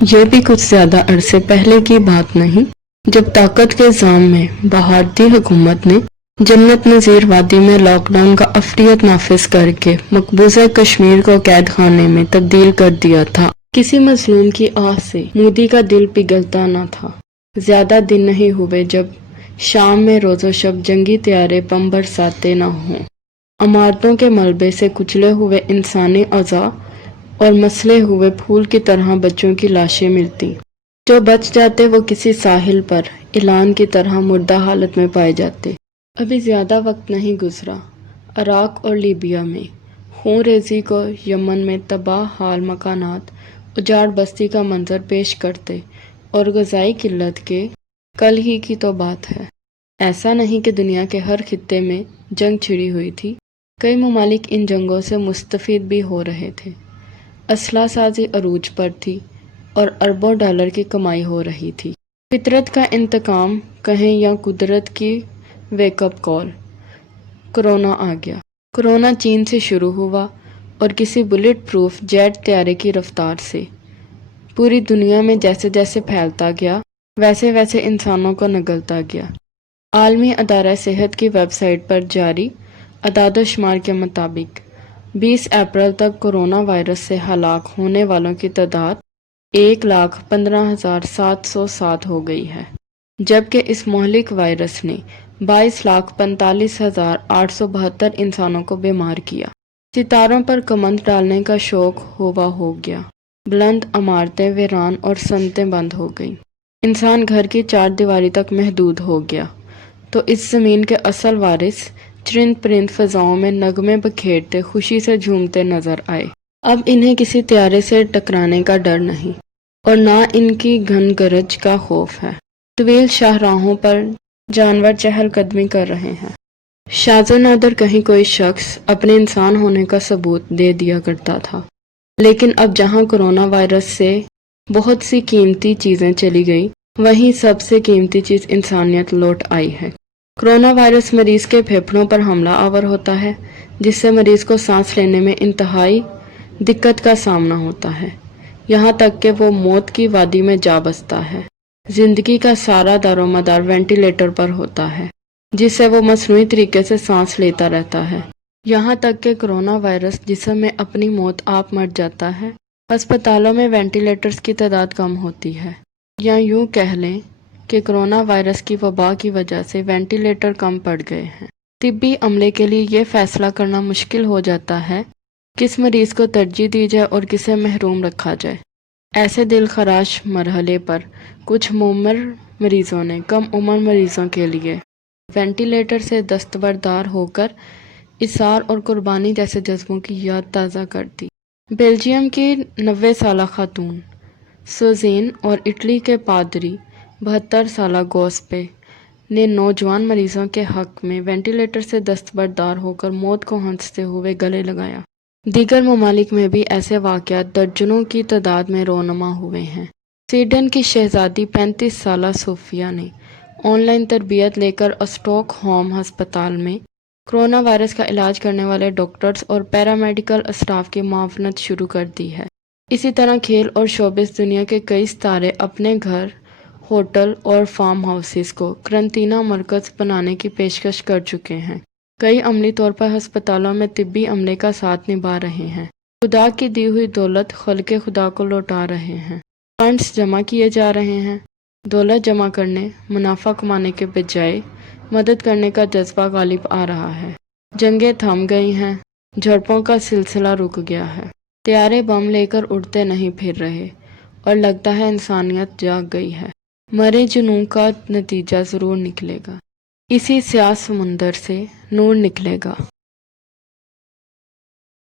یہ بھی کچھ زیادہ عرصے پہلے کی بات نہیں جب طاقت کے زام میں بھارتی حکومت نے جنت نظیر وادی میں لاک ڈاؤن کا افریت نافذ کر کے مقبوضہ کشمیر کو قید خانے میں تبدیل کر دیا تھا۔ کسی مظلوم کی آہ سے مودی کا دل پگھلتا نہ تھا۔ زیادہ دن نہیں ہوئے جب شام میں روز و شب جنگی طیارے بم برساتے نہ ہوں، عمارتوں کے ملبے سے کچلے ہوئے انسانی اعضاء اور مسلے ہوئے پھول کی طرح بچوں کی لاشیں ملتی۔ جو بچ جاتے وہ کسی ساحل پر اعلان کی طرح مردہ حالت میں پائے جاتے۔ ابھی زیادہ وقت نہیں گزرا، عراق اور لیبیا میں خون ریزی کو یمن میں تباہ حال مکانات اجاڑ بستی کا منظر پیش کرتے، اور غذائی قلت کے کل ہی کی تو بات ہے۔ ایسا نہیں کہ دنیا کے ہر خطے میں جنگ چھڑی ہوئی تھی، کئی ممالک ان جنگوں سے مستفید بھی ہو رہے تھے۔ اسلحہ سازی عروج پر تھی اور اربوں ڈالر کی کمائی ہو رہی تھی۔ فطرت کا انتقام کہیں یا قدرت کی ویک اپ کال، کورونا آ گیا۔ کورونا چین سے شروع ہوا اور کسی بلٹ پروف جیٹ طیارے کی رفتار سے پوری دنیا میں جیسے جیسے پھیلتا گیا ویسے ویسے انسانوں کو نگلتا گیا۔ عالمی ادارہ صحت کی ویب سائٹ پر جاری اعداد و شمار کے مطابق 20 اپریل تک کورونا وائرس سے ہلاک ہونے والوں کی تعداد 1,15,707 ہو گئی ہے، جبکہ اس مہلک وائرس نے 22,45,872 انسانوں کو بیمار کیا۔ ستاروں پر کمند ڈالنے کا شوق ہوا ہو گیا، بلند عمارتیں ویران اور صنعتیں بند ہو گئیں، انسان گھر کی چار دیواری تک محدود ہو گیا، تو اس زمین کے اصل وارث چرند پرند فضاؤں میں نغمے بکھیرتے خوشی سے جھومتے نظر آئے۔ اب انہیں کسی طیارے سے ٹکرانے کا ڈر نہیں اور نہ ان کی گھن گرج کا خوف ہے۔ طویل شاہراہوں پر جانور چہل قدمی کر رہے ہیں۔ شاذ و نادر کہیں کوئی شخص اپنے انسان ہونے کا ثبوت دے دیا کرتا تھا، لیکن اب جہاں کورونا وائرس سے بہت سی قیمتی چیزیں چلی گئی، وہیں سب سے قیمتی چیز انسانیت لوٹ آئی ہے۔ کورونا وائرس مریض کے پھیپھڑوں پر حملہ آور ہوتا ہے، جس سے مریض کو سانس لینے میں انتہائی دقت کا سامنا ہوتا ہے، یہاں تک کہ وہ موت کی وادی میں جا بستا ہے۔ زندگی کا سارا دار و مدار وینٹیلیٹر پر ہوتا ہے، جس سے وہ مصنوعی طریقے سے سانس لیتا رہتا ہے، یہاں تک کہ کورونا وائرس جسم میں اپنی موت آپ مر جاتا ہے۔ ہسپتالوں میں وینٹیلیٹرز کی تعداد کم ہوتی ہے، یا یوں کہہ لیں کہ کورونا وائرس کی وبا کی وجہ سے وینٹیلیٹر کم پڑ گئے ہیں۔ طبی عملے کے لیے یہ فیصلہ کرنا مشکل ہو جاتا ہے کس مریض کو ترجیح دی جائے اور کسے محروم رکھا جائے۔ ایسے دل خراش مرحلے پر کچھ معمر مریضوں نے کم عمر مریضوں کے لیے وینٹیلیٹر سے دستبردار ہو کر ایثار اور قربانی جیسے جذبوں کی یاد تازہ کر دی۔ بیلجیم کی 90 سالہ خاتون سوزین اور اٹلی کے پادری 72 سالہ گوسپے نے نوجوان مریضوں کے حق میں وینٹیلیٹر سے دستبردار ہو کر موت کو ہنستے ہوئے گلے لگایا۔ دیگر ممالک میں بھی ایسے واقعات درجنوں کی تعداد میں رونما ہوئے ہیں۔ سویڈن کی شہزادی 35 سالہ صوفیہ نے آن لائن تربیت لے کر اسٹاک ہوم ہسپتال میں کورونا وائرس کا علاج کرنے والے ڈاکٹرز اور پیرامیڈیکل اسٹاف کی معاونت شروع کر دی ہے۔ اسی طرح کھیل اور شوبز دنیا کے کئی ستارے اپنے گھر، ہوٹل اور فارم ہاؤسز کو قرنطینہ مرکز بنانے کی پیشکش کر چکے ہیں۔ کئی عملی طور پر ہسپتالوں میں طبی عملے کا ساتھ نبھا رہے ہیں، خدا کی دی ہوئی دولت خلق خدا کو لوٹا رہے ہیں، فنڈز جمع کیے جا رہے ہیں۔ دولت جمع کرنے، منافع کمانے کے بجائے مدد کرنے کا جذبہ غالب آ رہا ہے۔ جنگیں تھم گئی ہیں، جھڑپوں کا سلسلہ رک گیا ہے، طیارے بم لے کر اڑتے نہیں پھر رہے، اور لگتا ہے انسانیت جاگ گئی ہے۔ مرے جنوں کا نتیجہ ضرور نکلے گا، اسی سیاہ سمندر سے نور نکلے گا۔